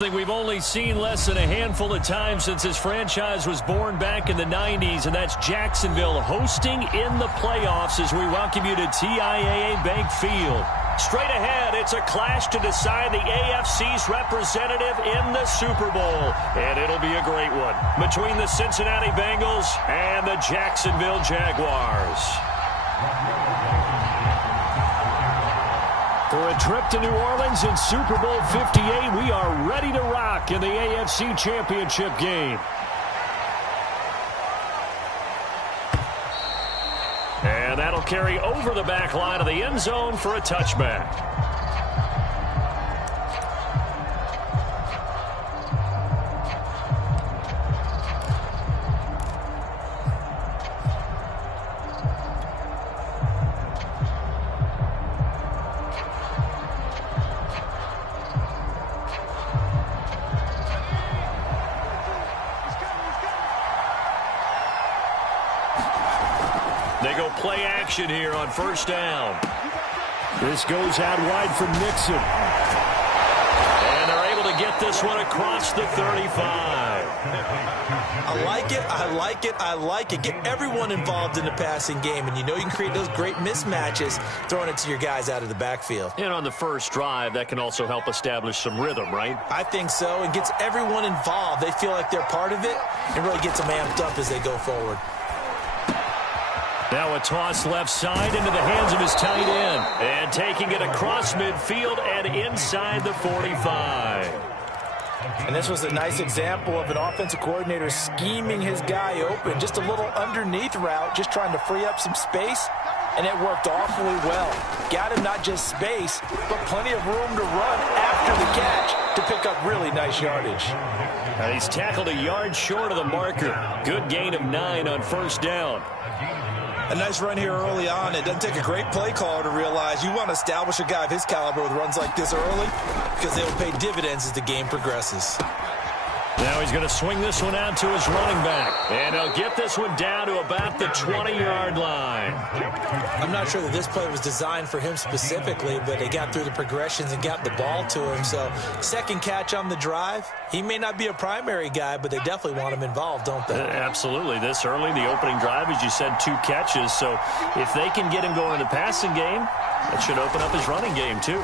We've only seen less than a handful of times since this franchise was born back in the 90s, and that's Jacksonville hosting in the playoffs as we welcome you to TIAA Bank Field. Straight ahead, it's a clash to decide the AFC's representative in the Super Bowl, and it'll be a great one between the Cincinnati Bengals and the Jacksonville Jaguars. For a trip to New Orleans in Super Bowl 58, we are ready to rock in the AFC Championship game. And that'll carry over the back line of the end zone for a touchback. They go play action here on first down. This goes out wide from Nixon. And they're able to get this one across the 35. I like it, I like it, I like it. Get everyone involved in the passing game, and you know you can create those great mismatches throwing it to your guys out of the backfield. And on the first drive, that can also help establish some rhythm, right? I think so. It gets everyone involved. They feel like they're part of it and really gets them amped up as they go forward. Now a toss left side into the hands of his tight end. And taking it across midfield and inside the 45. And this was a nice example of an offensive coordinator scheming his guy open. Just a little underneath route, just trying to free up some space. And it worked awfully well. Got him not just space, but plenty of room to run after the catch to pick up really nice yardage. And he's tackled a yard short of the marker. Good gain of 9 on first down. A nice run here early on. It doesn't take a great play caller to realize you want to establish a guy of his caliber with runs like this early because they will pay dividends as the game progresses. Now he's going to swing this one out to his running back. And he'll get this one down to about the 20-yard line. I'm not sure that this play was designed for him specifically, but they got through the progressions and got the ball to him. So second catch on the drive. He may not be a primary guy, but they definitely want him involved, don't they? Absolutely. This early, the opening drive, as you said, 2 catches. So if they can get him going in the passing game, that should open up his running game too.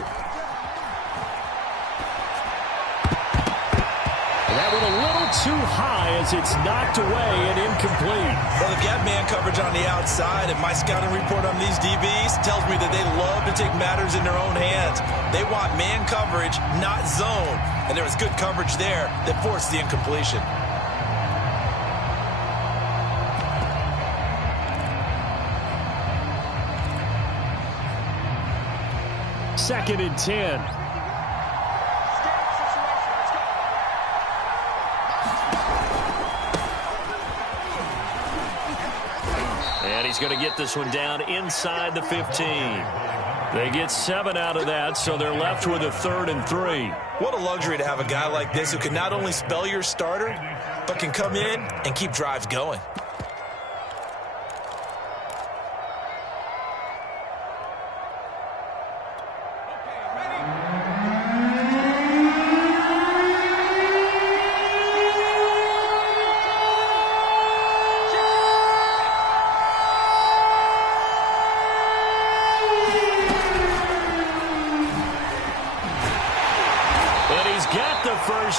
That one a little too high as it's knocked away and incomplete. Well, they've got man coverage on the outside, and my scouting report on these DBs tells me that they love to take matters in their own hands. They want man coverage, not zone. And there was good coverage there that forced the incompletion. Second and 10. And he's going to get this one down inside the 15. They get 7 out of that, so they're left with a 3rd and 3. What a luxury to have a guy like this who can not only spell your starter, but can come in and keep drives going.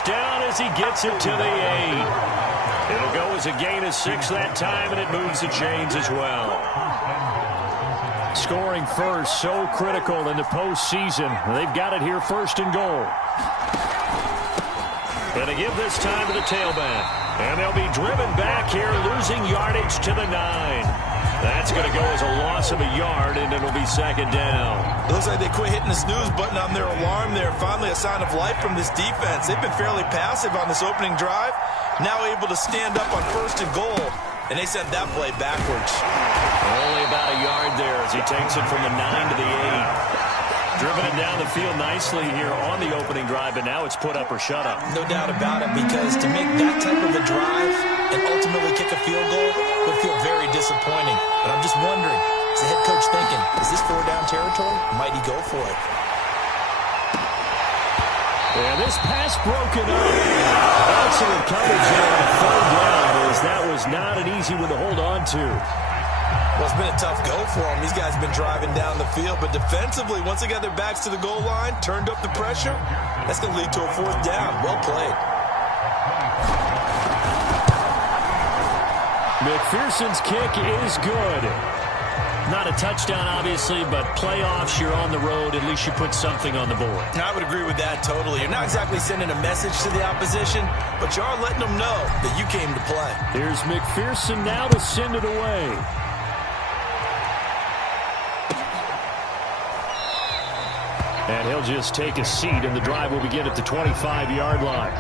Down as he gets it to the 8. It'll go as a gain of 6 that time, and it moves the chains as well. Scoring first, so critical in the postseason. They've got it here, 1st and goal. And they give this time to the tailback. And they'll be driven back here, losing yardage to the 9. That's going to go as a loss of a yard, and it'll be 2nd down. It looks like they quit hitting the snooze button on their alarm there. Finally a sign of life from this defense. They've been fairly passive on this opening drive. Now able to stand up on 1st and goal, and they sent that play backwards. Only about a yard there as he takes it from the 9 to the 8. Driven it down the field nicely here on the opening drive, and now it's put up or shut up. No doubt about it, because to make that type of a drive and ultimately kick a field goal would feel very disappointing. But I'm just wondering, is the head coach thinking, is this 4-down territory? Might he go for it? And this pass broken up. Excellent coverage there on third down, as that was not an easy one to hold on to. Well, it's been a tough go for them. These guys have been driving down the field, but defensively, once they got their backs to the goal line, turned up the pressure, that's going to lead to a fourth down. Well played. McPherson's kick is good. Not a touchdown, obviously, but playoffs, you're on the road. At least you put something on the board. I would agree with that totally. You're not exactly sending a message to the opposition, but you are letting them know that you came to play. Here's McPherson now to send it away. And he'll just take a seat, and the drive will begin at the 25-yard line.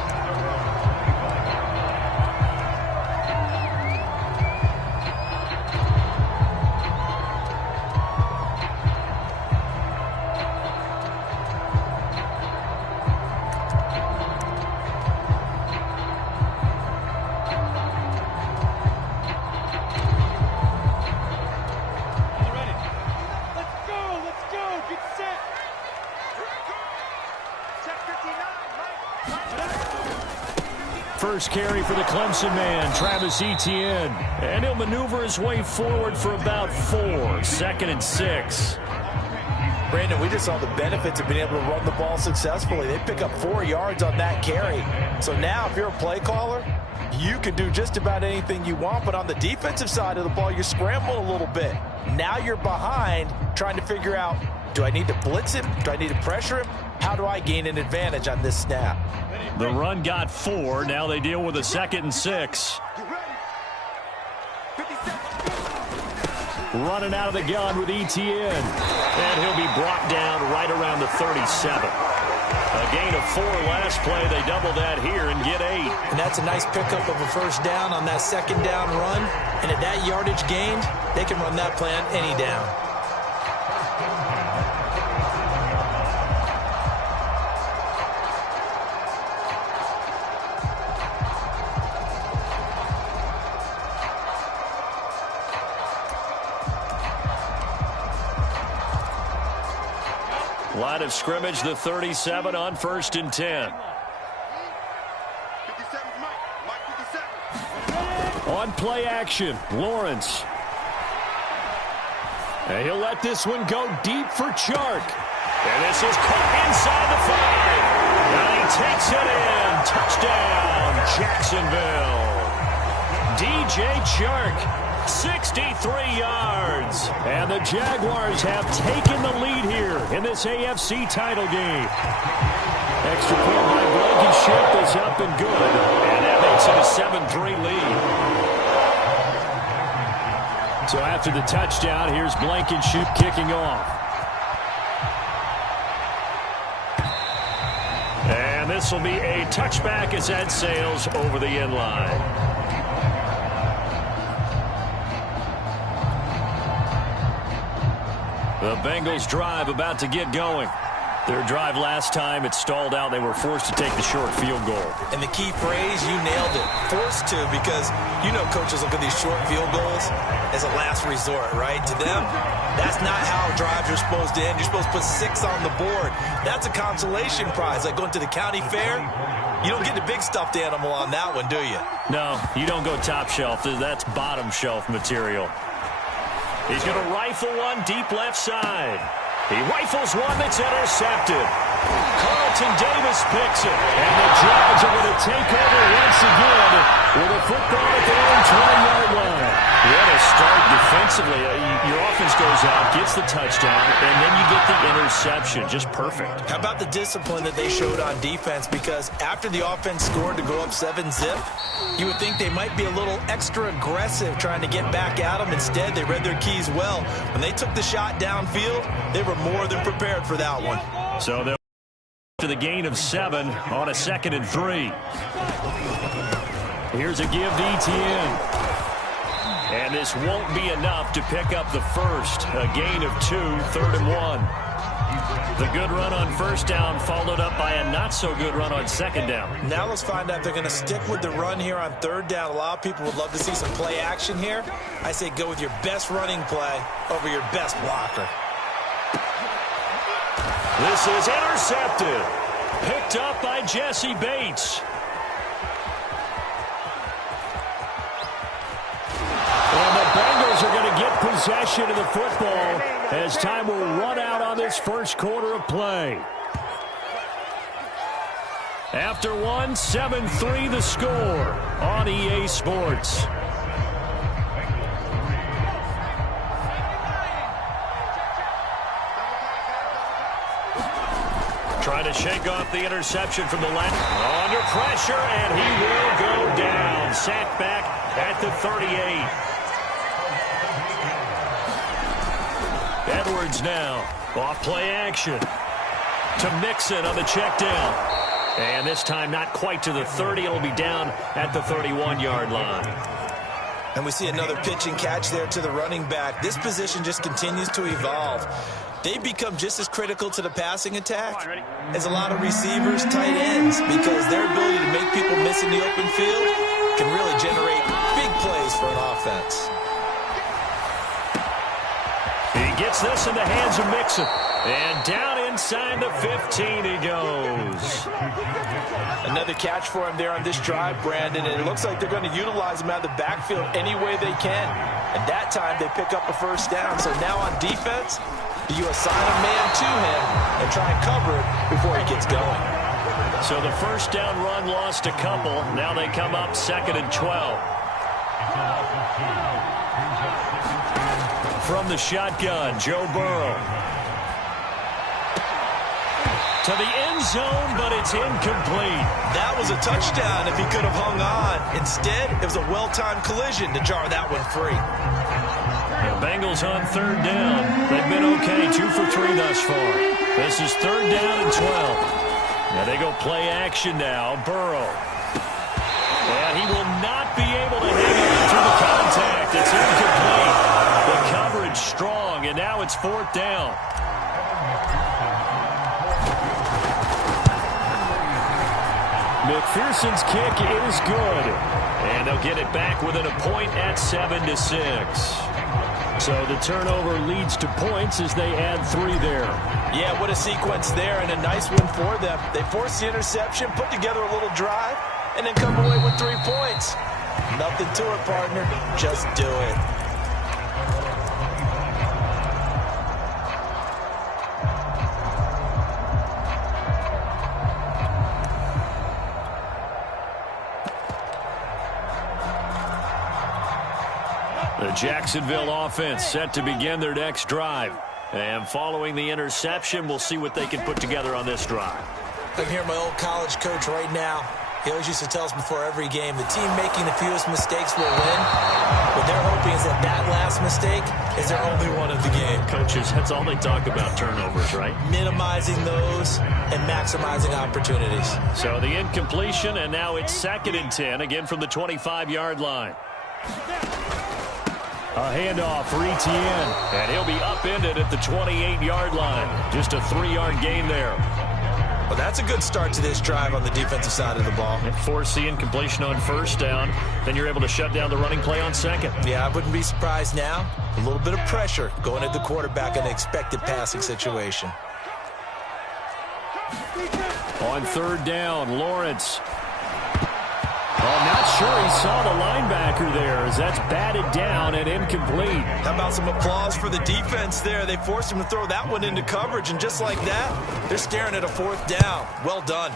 First carry for the Clemson man, Travis Etienne. And he'll maneuver his way forward for about 4. 2nd and 6. Brandon, we just saw the benefits of being able to run the ball successfully. They pick up 4 yards on that carry. So now if you're a play caller, you can do just about anything you want. But on the defensive side of the ball, you scramble a little bit. Now you're behind trying to figure out, do I need to blitz him? Do I need to pressure him? How do I gain an advantage on this snap? The run got 4. Now they deal with a 2nd and 6. Running out of the gun with Etienne. And he'll be brought down right around the 37. A gain of 4 last play. They double that here and get 8. And that's a nice pickup of a first down on that 2nd down run. And at that yardage gained, they can run that play on any down. Line of scrimmage, the 37 on 1st and 10. On play action, Lawrence. And he'll let this one go deep for Chark. And this is caught inside the 5. And he takes it in. Touchdown, Jacksonville. DJ Chark. 63 yards. And the Jaguars have taken the lead here in this AFC title game. Extra point by Blankenship is up and good. And that makes it a 7-3 lead. So after the touchdown, here's Blankenship kicking off. And this will be a touchback as that sails over the end line. The Bengals drive about to get going. Their drive last time, it stalled out. They were forced to take the short field goal. And the key phrase, you nailed it. Forced to, because you know coaches look at these short field goals as a last resort, right? To them, that's not how drives are supposed to end. You're supposed to put 6 on the board. That's a consolation prize. Like going to the county fair, you don't get the big stuffed animal on that one, do you? No, you don't go top shelf. That's bottom shelf material. He's going to rifle one deep left side. He rifles one that's intercepted. Carlton Davis picks it. And the Jags are going to take over once again with a football at their own 20-yard line. What a start defensively. Your offense goes out, gets the touchdown, and then you get the interception. Just perfect. How about the discipline that they showed on defense? Because after the offense scored to go up 7-zip, you would think they might be a little extra aggressive trying to get back at them. Instead, they read their keys well. When they took the shot downfield, they were more than prepared for that one. So they'll to the gain of 7 on a 2nd and 3. Here's a give to Etienne. And this won't be enough to pick up the first. A gain of 2, 3rd and 1. The good run on first down followed up by a not-so-good run on 2nd down. Now let's find out if they're going to stick with the run here on 3rd down. A lot of people would love to see some play action here. I say go with your best running play over your best blocker. This is intercepted. picked up by Jesse Bates. And the Bengals are going to get possession of the football as time will run out on this first quarter of play. After one, 7-3 the score on EA Sports. Trying to shake off the interception from the left. Under pressure, and he will go down. Sacked back at the 38. Edwards now. Off play action. To Mixon on the check down. And this time not quite to the 30. It'll be down at the 31-yard line. And we see another pitch and catch there to the running back. This position just continues to evolve. They become just as critical to the passing attack as a lot of receivers, tight ends, because their ability to make people miss in the open field can really generate big plays for an offense. He gets this in the hands of Mixon. And down inside the 15 he goes. Another catch for him there on this drive, Brandon, and it looks like they're going to utilize him out of the backfield any way they can. And that time they pick up a first down. So now on defense, you assign a man to him and try and cover it before he gets going. So the first down run lost a couple. Now they come up 2nd and 12. From the shotgun, Joe Burrow. To the end zone, but it's incomplete. That was a touchdown if he could have hung on. Instead, it was a well-timed collision to jar that one free. The Bengals on 3rd down. They've been okay, 2 for 3 thus far. This is 3rd down and 12. Now they go play action now. Burrow. And he will not be able to hang on through the contact. It's incomplete. The coverage strong, and now it's 4th down. McPherson's kick is good. And they'll get it back within a point at 7-6. So the turnover leads to points as they add 3 there. Yeah, what a sequence there, and a nice one for them. They force the interception, put together a little drive, and then come away with 3 points. Nothing to it, partner. Just do it. The Jacksonville offense set to begin their next drive. And following the interception, we'll see what they can put together on this drive. I'm here, my old college coach right now. He always used to tell us before every game, the team making the fewest mistakes will win. What they're hoping is that that last mistake is their only one of the game. Coaches, that's all they talk about, turnovers, right? Minimizing those and maximizing opportunities. So the incompletion, and now it's 2nd and 10, again from the 25-yard line. A handoff for Etienne, and he'll be upended at the 28-yard line. Just a 3-yard gain there. Well, that's a good start to this drive on the defensive side of the ball. Force the incompletion on 1st down. Then you're able to shut down the running play on 2nd. Yeah, I wouldn't be surprised now. A little bit of pressure going at the quarterback in an expected passing situation. On 3rd down, Lawrence. I'm not sure he saw the linebacker there as that's batted down and incomplete. How about some applause for the defense there? They forced him to throw that one into coverage, and just like that, they're staring at a 4th down. Well done.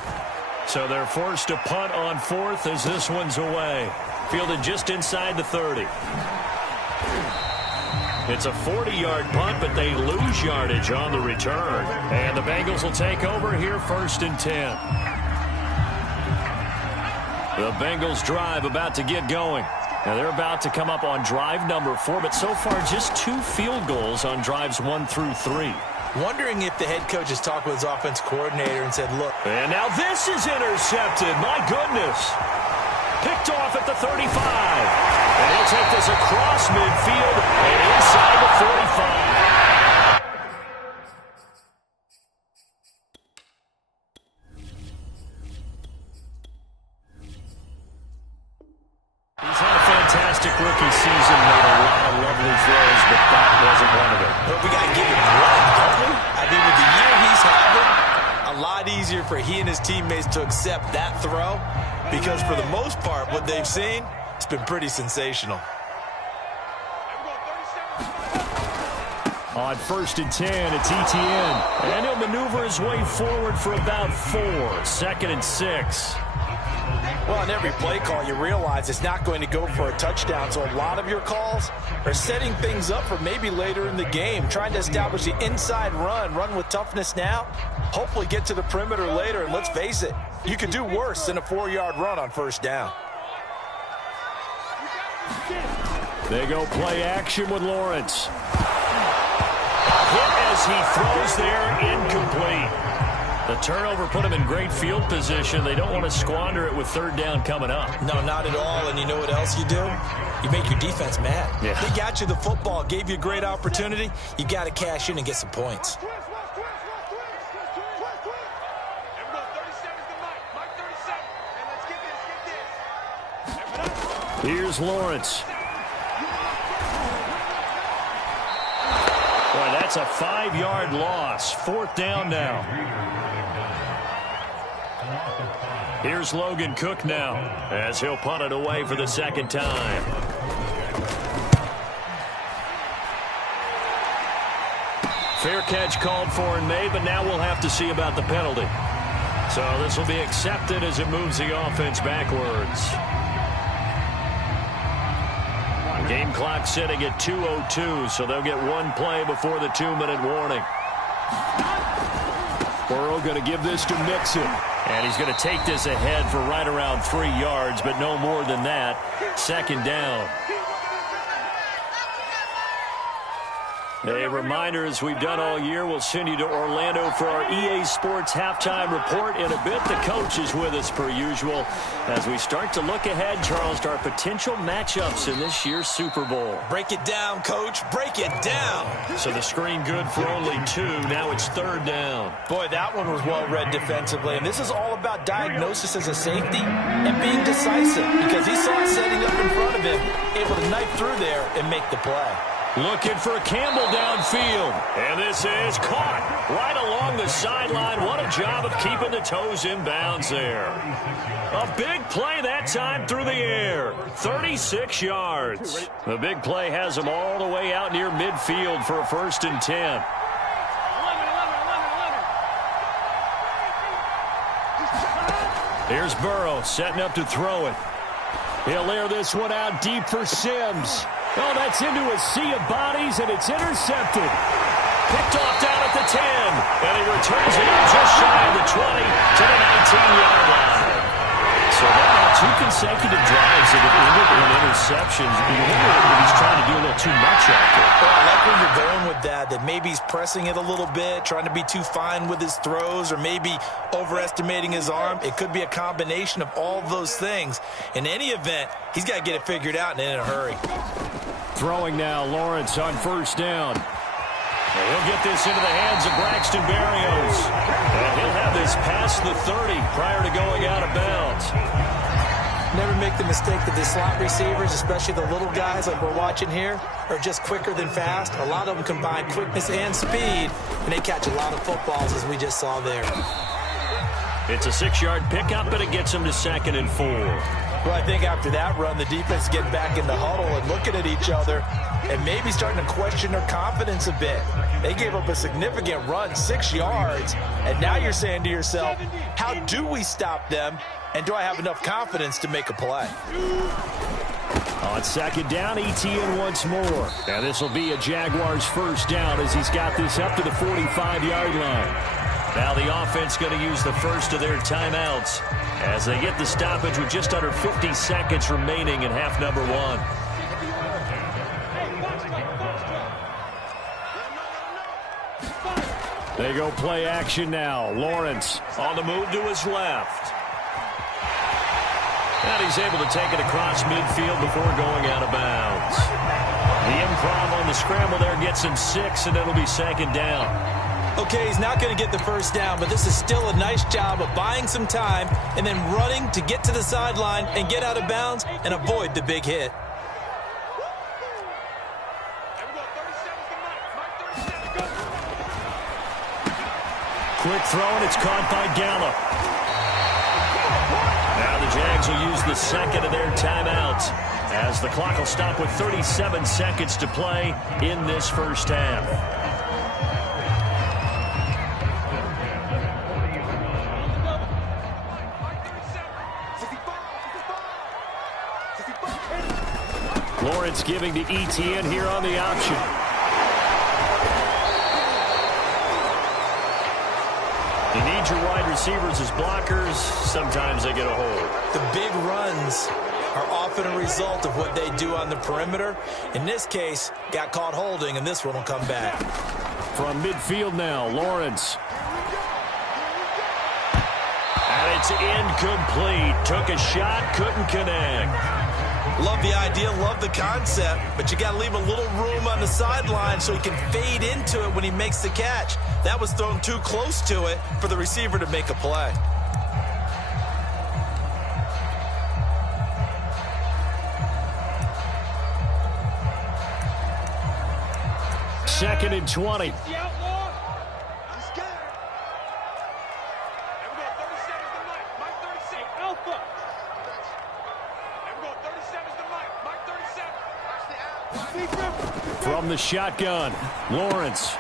So they're forced to punt on 4th as this one's away. Fielded just inside the 30. It's a 40-yard punt, but they lose yardage on the return. And the Bengals will take over here 1st and 10. The Bengals drive about to get going. Now they're about to come up on drive number 4, but so far just 2 field goals on drives 1 through 3. Wondering if the head coach has talked with his offense coordinator and said, look. And now this is intercepted. My goodness. Picked off at the 35. And he'll take this across midfield and inside the 45. He's had a fantastic rookie season, made a lot of lovely throws, but that wasn't one of them. But we got to give him credit, don't we? I mean, with the year he's having, a lot easier for he and his teammates to accept that throw because for the most part, what they've seen, it's been pretty sensational. On 1st and 10, it's Etienne. And he'll maneuver his way forward for about 4. 2nd and 6. Well, on every play call, you realize it's not going to go for a touchdown. So a lot of your calls are setting things up for maybe later in the game, trying to establish the inside run with toughness now, hopefully get to the perimeter later. And let's face it, you could do worse than a 4-yard run on 1st down. They go play action with Lawrence. Hit as he throws there, incomplete. The turnover put him in great field position. They don't want to squander it with 3rd down coming up. No, not at all. And you know what else you do? You make your defense mad. Yeah. They got you the football, gave you a great opportunity. You got to cash in and get some points. Here's Lawrence. Boy, that's a 5-yard loss. 4th down now. Here's Logan Cook now as he'll punt it away for the 2nd time. Fair catch called for and made, but now we'll have to see about the penalty. So this will be accepted as it moves the offense backwards. Game clock sitting at 2:02, so they'll get 1 play before the 2-minute warning. Burrow going to give this to Mixon. And he's going to take this ahead for right around 3 yards, but no more than that. 2nd down. A reminder, as we've done all year, we'll send you to Orlando for our EA Sports halftime report in a bit. The coach is with us per usual as we start to look ahead, Charles, to our potential matchups in this year's Super Bowl. Break it down, Coach. Break it down. So the screen good for only 2. Now it's 3rd down. Boy, that one was well read defensively. And this is all about diagnosis as a safety and being decisive because he saw it setting up in front of him, able to knife through there and make the play. Looking for Campbell downfield. And this is caught right along the sideline. What a job of keeping the toes in bounds there. A big play that time through the air. 36 yards. The big play has him all the way out near midfield for a 1st and 10. Here's Burrow setting up to throw it. He'll air this one out deep for Sims. Oh, that's into a sea of bodies, and it's intercepted. Picked off down at the 10, and he returns it just shy of the 20 to the 19-yard line. So now 2 consecutive drives that have ended in interceptions. You wonder if he's trying to do a little too much out there. Well, I like where you're going with that maybe he's pressing it a little bit, trying to be too fine with his throws, or maybe overestimating his arm. It could be a combination of all of those things. In any event, he's got to get it figured out and in a hurry. Throwing now, Lawrence on 1st down. And he'll get this into the hands of Braxton Berrios. And he'll have this past the 30 prior to going out of bounds. Never make the mistake that the slot receivers, especially the little guys like we're watching here, are just quicker than fast. A lot of them combine quickness and speed, and they catch a lot of footballs, as we just saw there. It's a 6-yard pickup, but it gets them to 2nd and 4. Well, I think after that run, the defense getting back in the huddle and looking at each other and maybe starting to question their confidence a bit. They gave up a significant run, 6 yards, and now you're saying to yourself, how do we stop them, and do I have enough confidence to make a play? On 2nd down, Etienne once more. Now this will be a Jaguars 1st down as he's got this up to the 45-yard line. Now the offense going to use the first of their timeouts as they get the stoppage with just under 50 seconds remaining in half number 1. They go play action now. Lawrence on the move to his left. And he's able to take it across midfield before going out of bounds. The improv on the scramble there gets him 6, and it'll be 2nd down. Okay, he's not going to get the first down, but this is still a nice job of buying some time and then running to get to the sideline and get out of bounds and avoid the big hit. quick throw, and it's caught by Gallup. Now the Jags will use the second of their timeouts as the clock will stop with 37 seconds to play in this first half. Lawrence giving to ETN here on the option. You need your wide receivers as blockers. Sometimes they get a hold. The big runs are often a result of what they do on the perimeter. In this case, got caught holding, and this one will come back. From midfield now, Lawrence. And it's incomplete. Took a shot, couldn't connect. Love the idea, love the concept, but you got to leave a little room on the sideline so he can fade into it when he makes the catch. That was thrown too close to it for the receiver to make a play. Second and 20. From the shotgun, Lawrence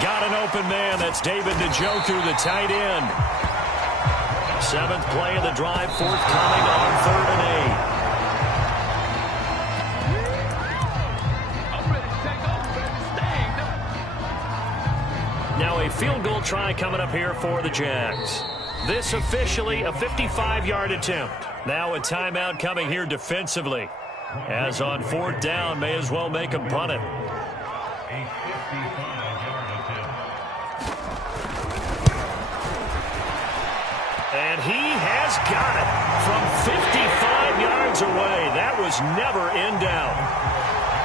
got an open man. That's David Njoku, the tight end. Seventh play of the drive, forthcoming on 3rd and 8. Now a field goal try coming up here for the Jags. This officially a 55-yard attempt. Now a timeout coming here defensively. As on 4th down, may as well make him punt it. And he has got it from 55 yards away. That was never in doubt.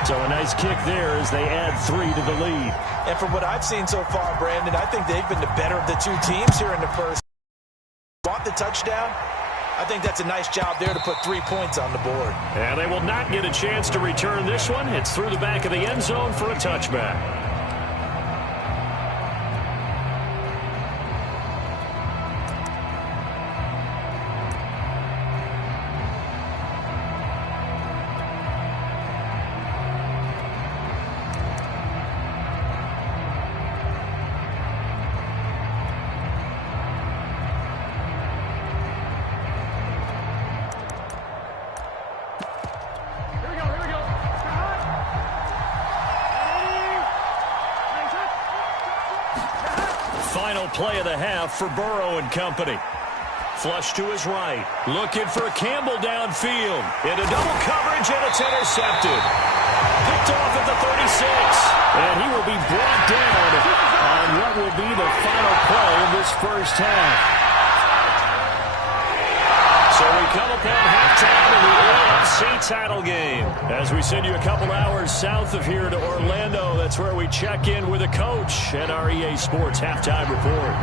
So a nice kick there as they add 3 to the lead. And from what I've seen so far, Brandon, I think they've been the better of the two teams here in the first. Bought the touchdown. I think that's a nice job there to put 3 points on the board. And they will not get a chance to return this one. It's through the back of the end zone for a touchback. Final play of the half for Burrow and company. Flush to his right. Looking for Campbell downfield. Into double coverage, and it's intercepted. Picked off at the 36. And he will be brought down on what will be the final play of this first half. So we come upon halftime in the AFC title game. As we send you a couple hours south of here to Orlando, that's where we check in with a coach at our EA Sports Halftime Report.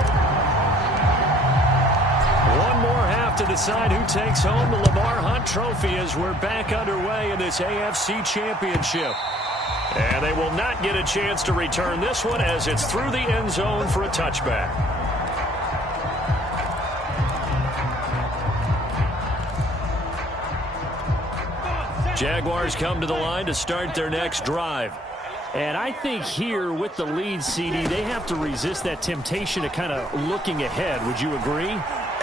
One more half to decide who takes home the Lamar Hunt Trophy as we're back underway in this AFC Championship. And they will not get a chance to return this one as it's through the end zone for a touchback. Jaguars come to the line to start their next drive. And I think here with the lead, CD, they have to resist that temptation to kind of looking ahead. Would you agree?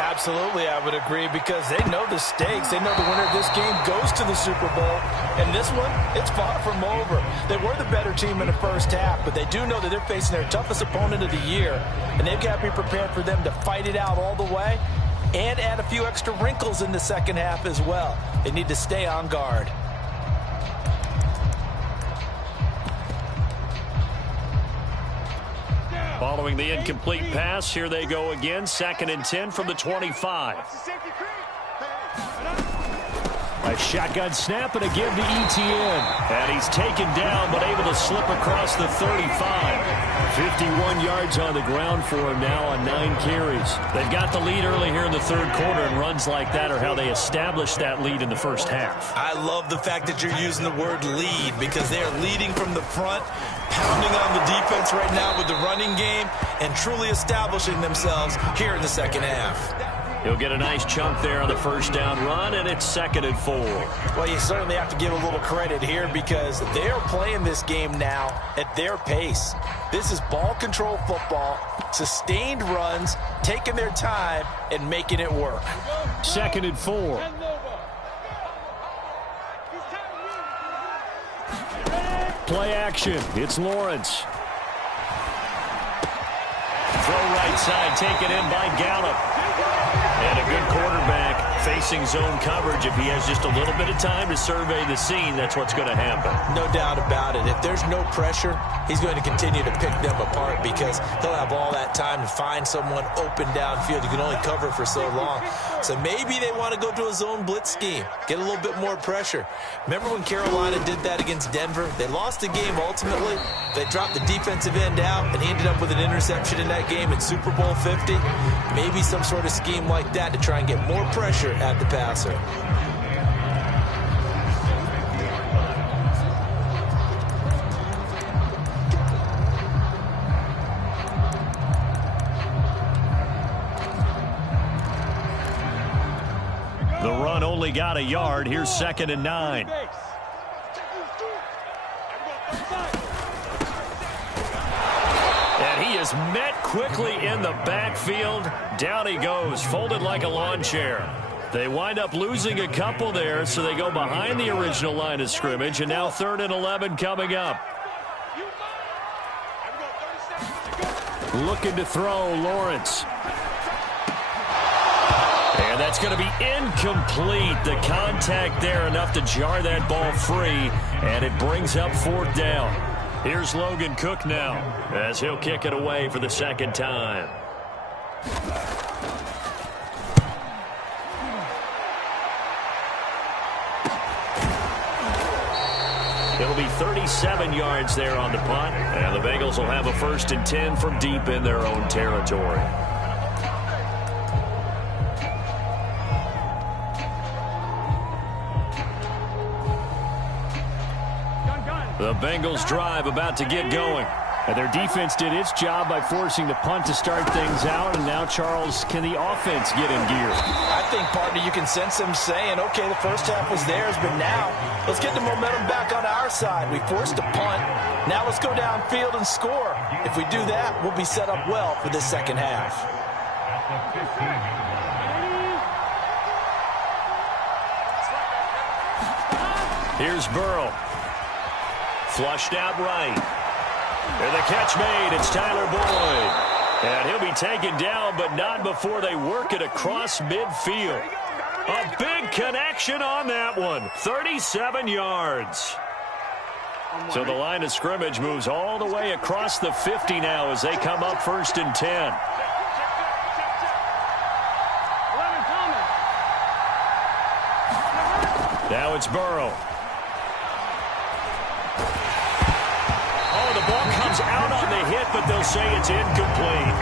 Absolutely, I would agree, because they know the stakes. They know the winner of this game goes to the Super Bowl. And this one, it's far from over. They were the better team in the first half, but they do know that they're facing their toughest opponent of the year. And they've got to be prepared for them to fight it out all the way and add a few extra wrinkles in the second half as well. They need to stay on guard. Following the incomplete pass, here they go again. 2nd and 10 from the 25. A shotgun snap and a give to ETN. And he's taken down but able to slip across the 35. 51 yards on the ground for him now on 9 carries. They've got the lead early here in the third quarter, and runs like that are how they established that lead in the first half. I love the fact that you're using the word lead, because they are leading from the front, pounding on the defense right now with the running game and truly establishing themselves here in the second half. He'll get a nice chunk there on the first down run, and it's 2nd and 4. Well, you certainly have to give a little credit here because they're playing this game now at their pace. This is ball control football, sustained runs, taking their time, and making it work. 2nd and 4. Play action. It's Lawrence. Throw right side, taken in by Gallup. And a good quarterback facing zone coverage. If he has just a little bit of time to survey the scene, that's what's going to happen. No doubt about it. If there's no pressure, he's going to continue to pick them apart because he'll have all that time to find someone open downfield. You can only cover for so long. So maybe they want to go to a zone blitz scheme, get a little bit more pressure. Remember when Carolina did that against Denver? They lost the game ultimately. They dropped the defensive end out, and he ended up with an interception in that game in Super Bowl 50. Maybe some sort of scheme like that to try and get more pressure at the passer. The run only got a yard. Here's 2nd and 9. And he is met quickly in the backfield. Down he goes, folded like a lawn chair. They wind up losing a couple there, so they go behind the original line of scrimmage, and now 3rd and 11 coming up. Looking to throw, Lawrence. And that's going to be incomplete. The contact there enough to jar that ball free, and it brings up 4th down. Here's Logan Cook now as he'll kick it away for the 2nd time. It'll be 37 yards there on the punt, and the Bengals will have a 1st and 10 from deep in their own territory. The Bengals drive about to get going. And their defense did its job by forcing the punt to start things out. And now, Charles, can the offense get in gear? I think, partner, you can sense them saying, okay, the first half was theirs, but now let's get the momentum back on our side. We forced a punt. Now let's go downfield and score. If we do that, we'll be set up well for this second half. Here's Burrow. Flushed out right. And the catch made. It's Tyler Boyd. And he'll be taken down, but not before they work it across midfield. A big connection on that one. 37 yards. So the line of scrimmage moves all the way across the 50 now as they come up 1st and 10. Now it's Burrow. The ball comes out on the hit, but they'll say it's incomplete.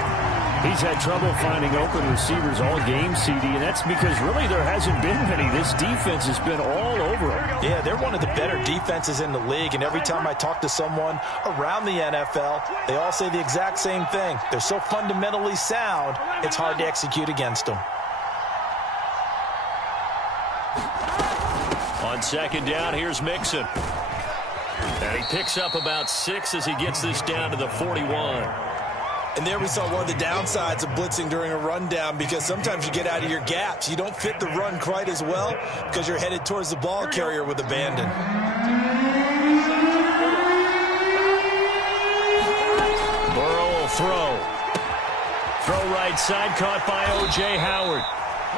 He's had trouble finding open receivers all game, CD, and that's because really there hasn't been many. This defense has been all over him. Yeah, they're one of the better defenses in the league, and every time I talk to someone around the NFL, they all say the exact same thing. They're so fundamentally sound, it's hard to execute against them. On 2nd down, here's Mixon. And he picks up about 6 as he gets this down to the 41. And there we saw one of the downsides of blitzing during a rundown because sometimes you get out of your gaps. You don't fit the run quite as well because you're headed towards the ball carrier with abandon. Burrow will throw. Throw right side, caught by O.J. Howard.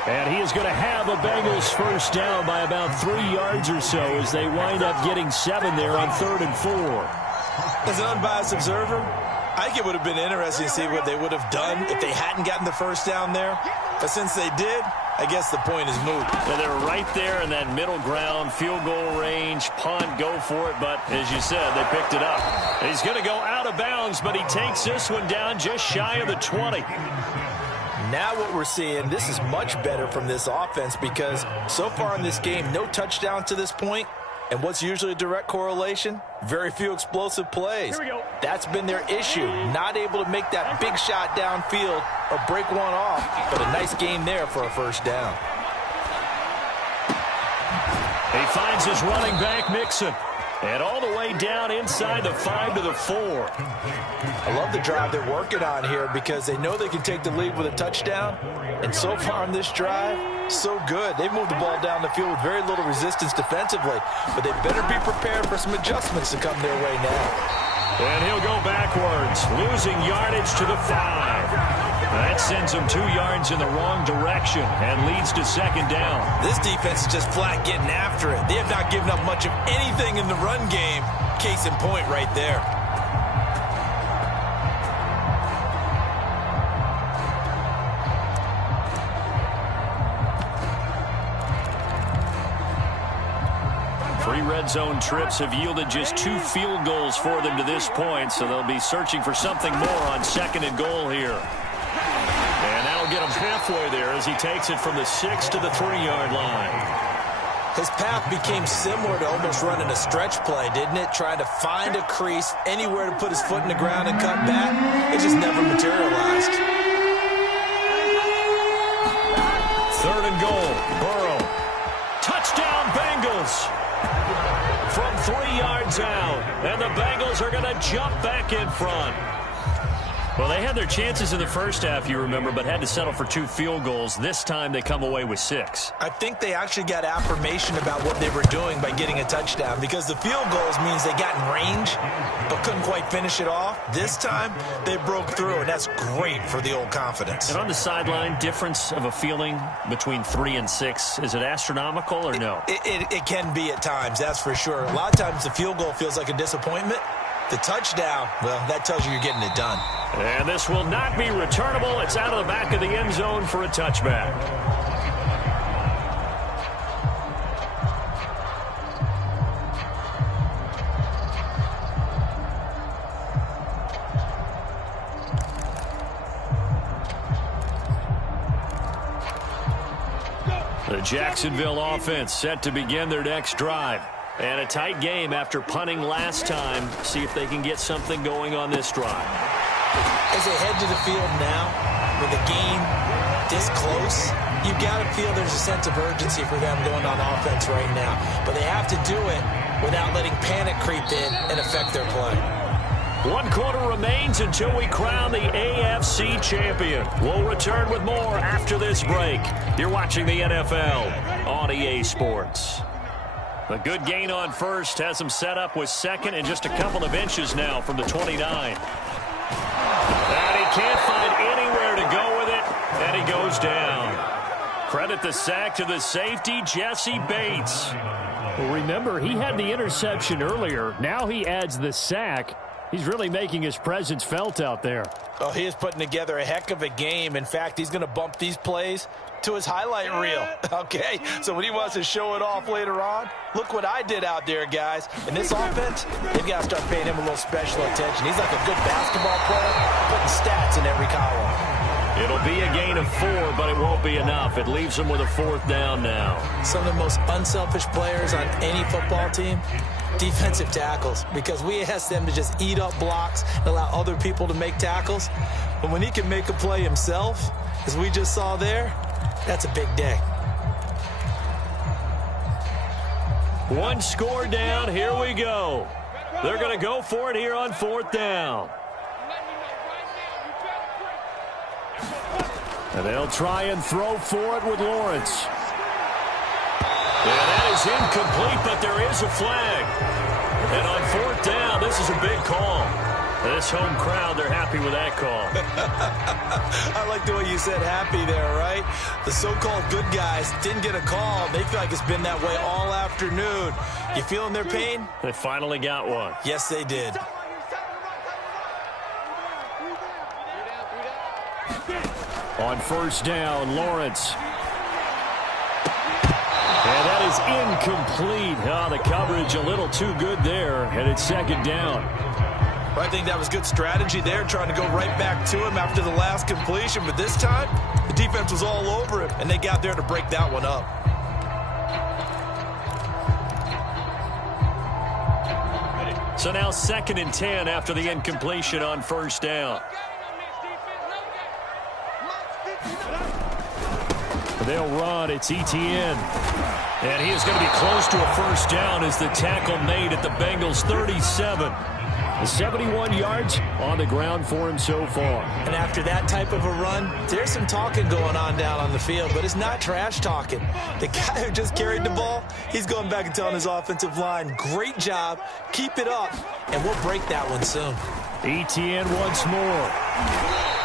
And he is going to have a Bengals 1st down by about 3 yards or so as they wind up getting 7 there on 3rd and 4. As an unbiased observer, I think it would have been interesting to see what they would have done if they hadn't gotten the 1st down there. But since they did, I guess the point is moot. And they're right there in that middle ground, field goal range, punt, go for it. But as you said, they picked it up. And he's going to go out of bounds, but he takes this one down just shy of the 20. Now what we're seeing, this is much better from this offense because so far in this game, no touchdowns to this point, And what's usually a direct correlation? Very few explosive plays. That's been their issue. Not able to make that big shot downfield or break one off, but a nice gain there for a first down. He finds his running back, Mixon. And all the way down inside the 5 to the 4. I love the drive they're working on here because they know they can take the lead with a touchdown. And so far on this drive, so good. They've moved the ball down the field with very little resistance defensively. But they better be prepared for some adjustments to come their way now. And he'll go backwards, losing yardage to the 5. That sends him 2 yards in the wrong direction and leads to second down. This defense is just flat getting after it. They have not given up much of anything in the run game. Case in point right there. Three red zone trips have yielded just 2 field goals for them to this point, so they'll be searching for something more on second and goal here. And that'll get him halfway there as he takes it from the 6 to the 3-yard line. His path became similar to almost running a stretch play, didn't it? Trying to find a crease, anywhere to put his foot in the ground and cut back. It just never materialized. 3rd and goal. Burrow. Touchdown, Bengals. From 3 yards out. And the Bengals are going to jump back in front. Well, they had their chances in the first half, you remember, but had to settle for 2 field goals. This time they come away with 6. I think they actually got affirmation about what they were doing by getting a touchdown, because the field goals means they got in range but couldn't quite finish it off. This time they broke through, and that's great for the old confidence. And on the sideline, difference of a feeling between 3 and 6, is it astronomical or no? It can be at times, that's for sure. A lot of times the field goal feels like a disappointment. The touchdown, well, that tells you you're getting it done. And this will not be returnable. It's out of the back of the end zone for a touchback. The Jacksonville offense set to begin their next drive. And a tight game after punting last time. See if they can get something going on this drive. As they head to the field now, with a game this close, you've got to feel there's a sense of urgency for them going on offense right now. But they have to do it without letting panic creep in and affect their play. 1 quarter remains until we crown the AFC champion. We'll return with more after this break. You're watching the NFL on EA Sports. A good gain on first has him set up with second and just a couple of inches now from the 29. And he can't find anywhere to go with it, and he goes down. Credit the sack to the safety, Jesse Bates. Well, remember, he had the interception earlier. Now he adds the sack. He's really making his presence felt out there. Oh, he is putting together a heck of a game. In fact, he's going to bump these plays to his highlight reel. Okay, so when he wants to show it off later on, look what I did out there, guys. In this offense, they've got to start paying him a little special attention. He's like a good basketball player, putting stats in every column. It'll be a gain of 4, but it won't be enough. It leaves him with a 4th down now. Some of the most unselfish players on any football team, defensive tackles, because we ask them to just eat up blocks and allow other people to make tackles. But when he can make a play himself, as we just saw there, that's a big day. 1 score down. Here we go. They're going to go for it here on 4th down. And they'll try and throw for it with Lawrence. And that is incomplete, but there is a flag. And on 4th down, this is a big call. This home crowd, they're happy with that call. I like the way you said happy there, right? The so-called good guys didn't get a call. They feel like it's been that way all afternoon. You feeling their pain? They finally got one. Yes, they did. On 1st down, Lawrence. And that is incomplete. Oh, the coverage a little too good there, and it's 2nd down. I think that was good strategy there, trying to go right back to him after the last completion. But this time, the defense was all over him, and they got there to break that one up. So now 2nd and 10 after the incompletion on first down. They'll run. It's Etienne. And he is going to be close to a first down as the tackle made at the Bengals' 37. 71 yards on the ground for him so far. And after that type of a run, there's some talking going on down on the field, but it's not trash talking. The guy who just carried the ball, he's going back and telling his offensive line, great job, keep it up, and we'll break that one soon. Etienne once more.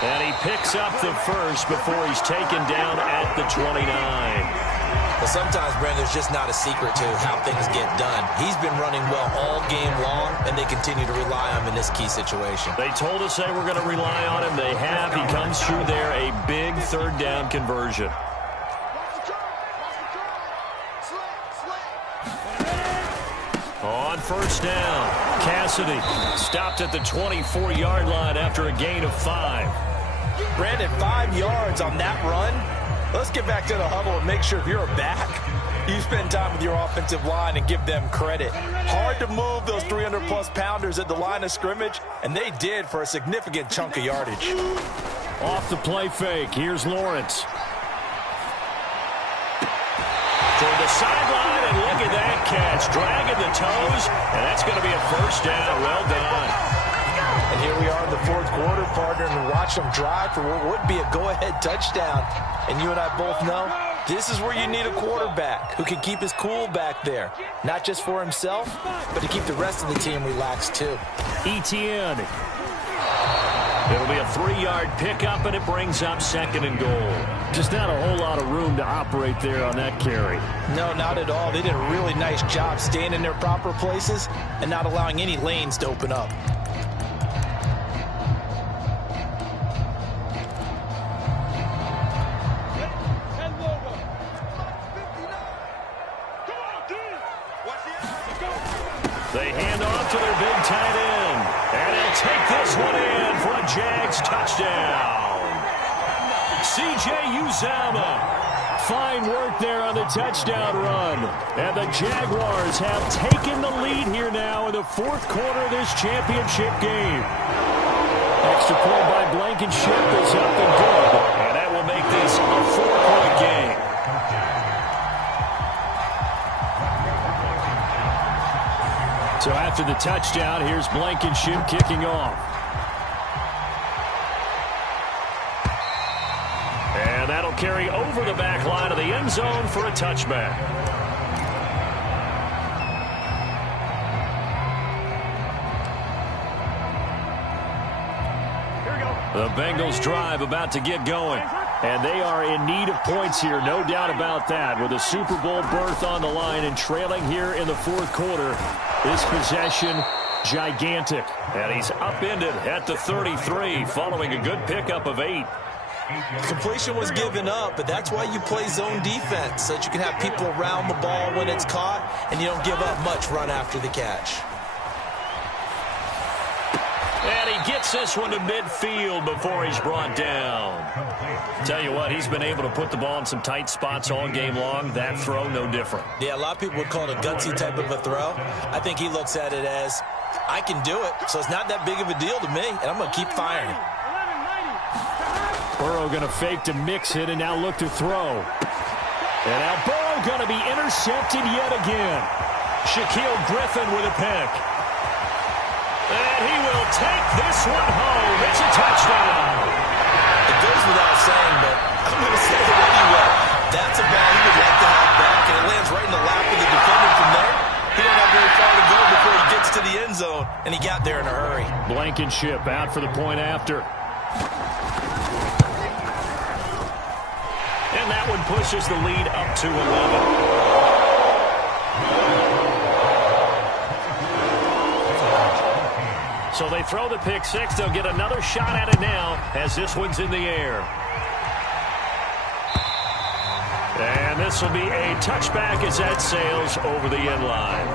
And he picks up the first before he's taken down at the 29. Well, sometimes, Brandon, there's just not a secret to how things get done. He's been running well all game long, and they continue to rely on him in this key situation. They told us they were going to rely on him. They have. He comes through there, a big third down conversion. On first down, Cassidy stopped at the 24-yard line after a gain of 5. Brandon, 5 yards on that run. Let's get back to the huddle and make sure if you're a back, you spend time with your offensive line and give them credit. Hard to move those 300-plus pounders at the line of scrimmage, and they did for a significant chunk of yardage. Off the play fake, here's Lawrence. Toward the sideline, and look at that catch. Dragging the toes, and that's going to be a first down. Well done. And here we are in the fourth quarter, partner, and watch them drive for what would be a go-ahead touchdown. And you and I both know this is where you need a quarterback who can keep his cool back there. Not just for himself, but to keep the rest of the team relaxed too. Etienne. It'll be a 3-yard pickup, and it brings up 2nd and goal. Just not a whole lot of room to operate there on that carry. No, not at all. They did a really nice job staying in their proper places and not allowing any lanes to open up. They hand off to their big tight end. And he'll take this one in for a Jags touchdown. C.J. Uzomah. Fine work there on the touchdown run. And the Jaguars have taken the lead here now in the fourth quarter of this championship game. Extra point by Blankenship is up and good. And that will make this a 4-point game. So after the touchdown, here's Blankenship kicking off. And that'll carry over the back line of the end zone for a touchback. The Bengals drive about to get going. And they are in need of points here, no doubt about that. With a Super Bowl berth on the line and trailing here in the fourth quarter, this possession gigantic. And he's upended at the 33 following a good pickup of 8. Completion was given up, but that's why you play zone defense, so that you can have people around the ball when it's caught, and you don't give up much run after the catch. And he gets this one to midfield before he's brought down. Tell you what, he's been able to put the ball in some tight spots all game long. That throw, no different. Yeah, a lot of people would call it a gutsy type of a throw. I think he looks at it as, I can do it, so it's not that big of a deal to me, and I'm going to keep firing. Burrow going to fake to mix it and now look to throw. And now Burrow going to be intercepted yet again. Shaquille Griffin with a pick. And he will take this one home. It's a touchdown. It goes without saying, but I'm going to say it anyway. That's a ball he would like to have back, and it lands right in the lap of the defender from there. He don't have very far to go before he gets to the end zone, and he got there in a hurry. Blankenship out for the point after. And that one pushes the lead up to 11. So they throw the pick six. They'll get another shot at it now as this one's in the air. And this will be a touchback as that sails over the end line.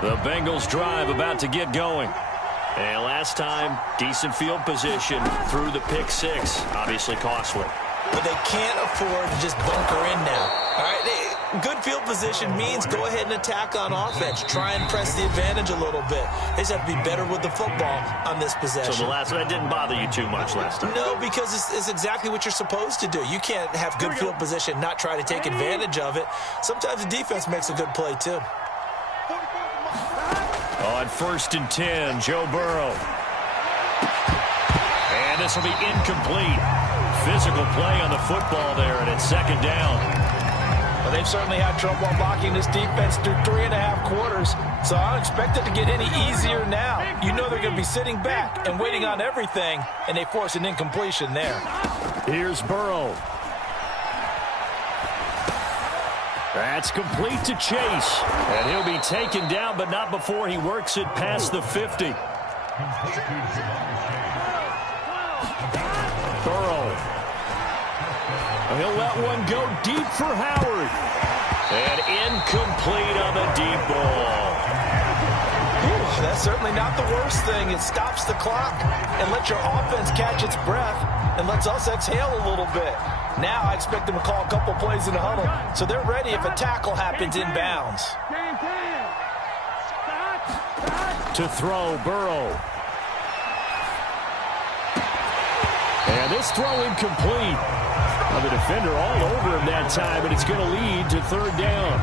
The Bengals drive about to get going. And last time, decent field position through the pick six. Obviously costly. But they can't afford to just bunker in now. All right, good field position means go ahead and attack on offense. Try and press the advantage a little bit. They just have to be better with the football on this possession. So the last one, that didn't bother you too much last time? No, because it's exactly what you're supposed to do. You can't have good field position, not try to take advantage of it. Sometimes the defense makes a good play, too. On 1st and 10, Joe Burrow. And this will be incomplete. Physical play on the football there, and it's 2nd down. Well, they've certainly had trouble blocking this defense through 3.5 quarters, so I don't expect it to get any easier now. You know they're going to be sitting back and waiting on everything, and they force an incompletion there. Here's Burrow. That's complete to Chase. And he'll be taken down, but not before he works it past the 50. Burrow. He'll let one go deep for Howard. And incomplete on the deep ball. Ooh, that's certainly not the worst thing. It stops the clock and lets your offense catch its breath and lets us exhale a little bit. Now I expect them to call a couple plays in the huddle, so they're ready if a tackle happens inbounds. To throw, Burrow. And this throw incomplete. Now the defender all over him that time, and it's going to lead to 3rd down.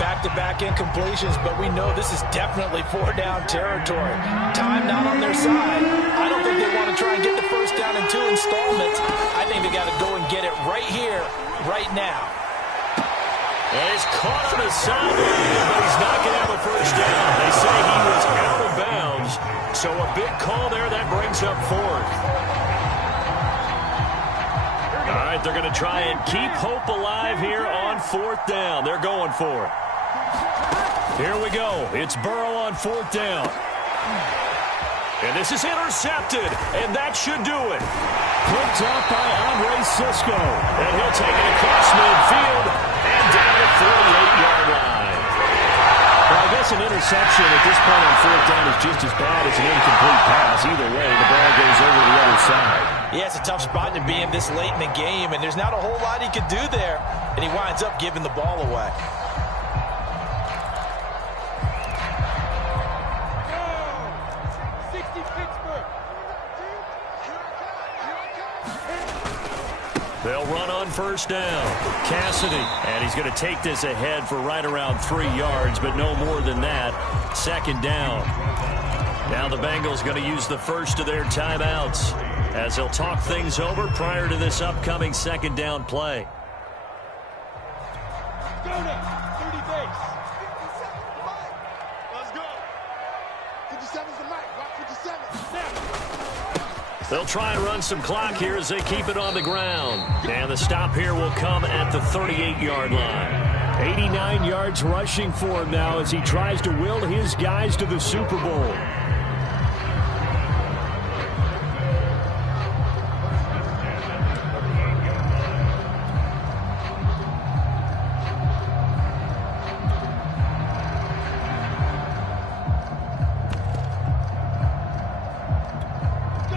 Back-to-back incompletions, but we know this is definitely 4-down territory. Time not on their side. I don't think they want to try and get the 1st down in 2 installments. I think they got to go and get it right here, right now. And he's caught on the sideline, but he's not going to have a 1st down. They say he was out of bounds, so a big call there. That brings up 4th. All right, they're going to try and keep hope alive here on 4th down. They're going for it. Here we go. It's Burrow on 4th down. And this is intercepted, and that should do it. Picked up by Andre Sisco. And he'll take it across midfield and down the 48-yard line. Well, I guess an interception at this point on 4th down is just as bad as an incomplete pass. Either way, the ball goes over the other side. Yeah, it's a tough spot to be in this late in the game, and there's not a whole lot he could do there, and he winds up giving the ball away. They'll run on 1st down. Cassidy, and he's going to take this ahead for right around 3 yards, but no more than that. 2nd down. Now the Bengals going to use the first of their timeouts as they'll talk things over prior to this upcoming 2nd down play. Go now, 30 days. Let's go. 57's the mic. Watch 57. Now. They'll try and run some clock here as they keep it on the ground. And the stop here will come at the 38-yard line. 89 yards rushing for him now as he tries to will his guys to the Super Bowl.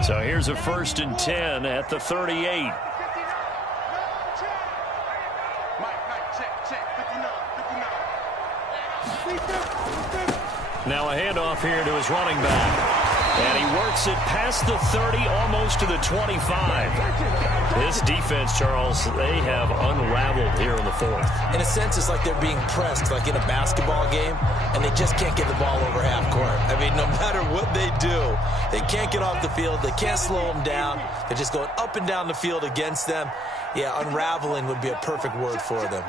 So here's a 1st and 10 at the 38. Now a handoff here to his running back. And he works it past the 30, almost to the 25. This defense, Charles, they have unraveled here in the 4th. In a sense, it's like they're being pressed, like in a basketball game, and they just can't get the ball over half court. I mean, no matter what they do, they can't get off the field. They can't slow them down. They're just going up and down the field against them. Yeah, unraveling would be a perfect word for them.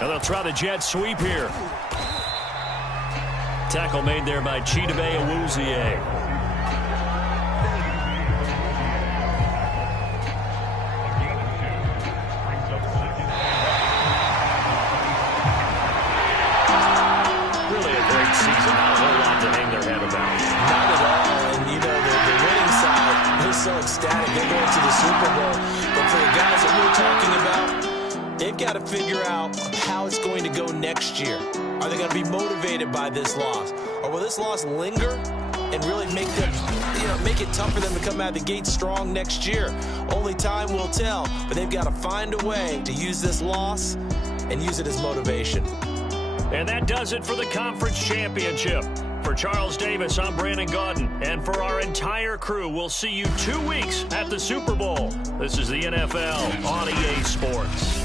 Now they'll try the jet sweep here. Tackle made there by Chidobe Awuzie. Really a great season. Not a whole lot to hang their head about. Not at all. And, you know, the winning side, they're so ecstatic. They're going to the Super Bowl. But for the guys that we're talking about, they've got to to figure out how it's going to go next year. Are they going to be motivated by this loss? Or will this loss linger and really make them, make it tough for them to come out of the gate strong next year? Only time will tell, but they've got to find a way to use this loss and use it as motivation. And that does it for the conference championship. For Charles Davis, I'm Brandon Gaudin. And for our entire crew, we'll see you 2 weeks at the Super Bowl. This is the NFL on EA Sports.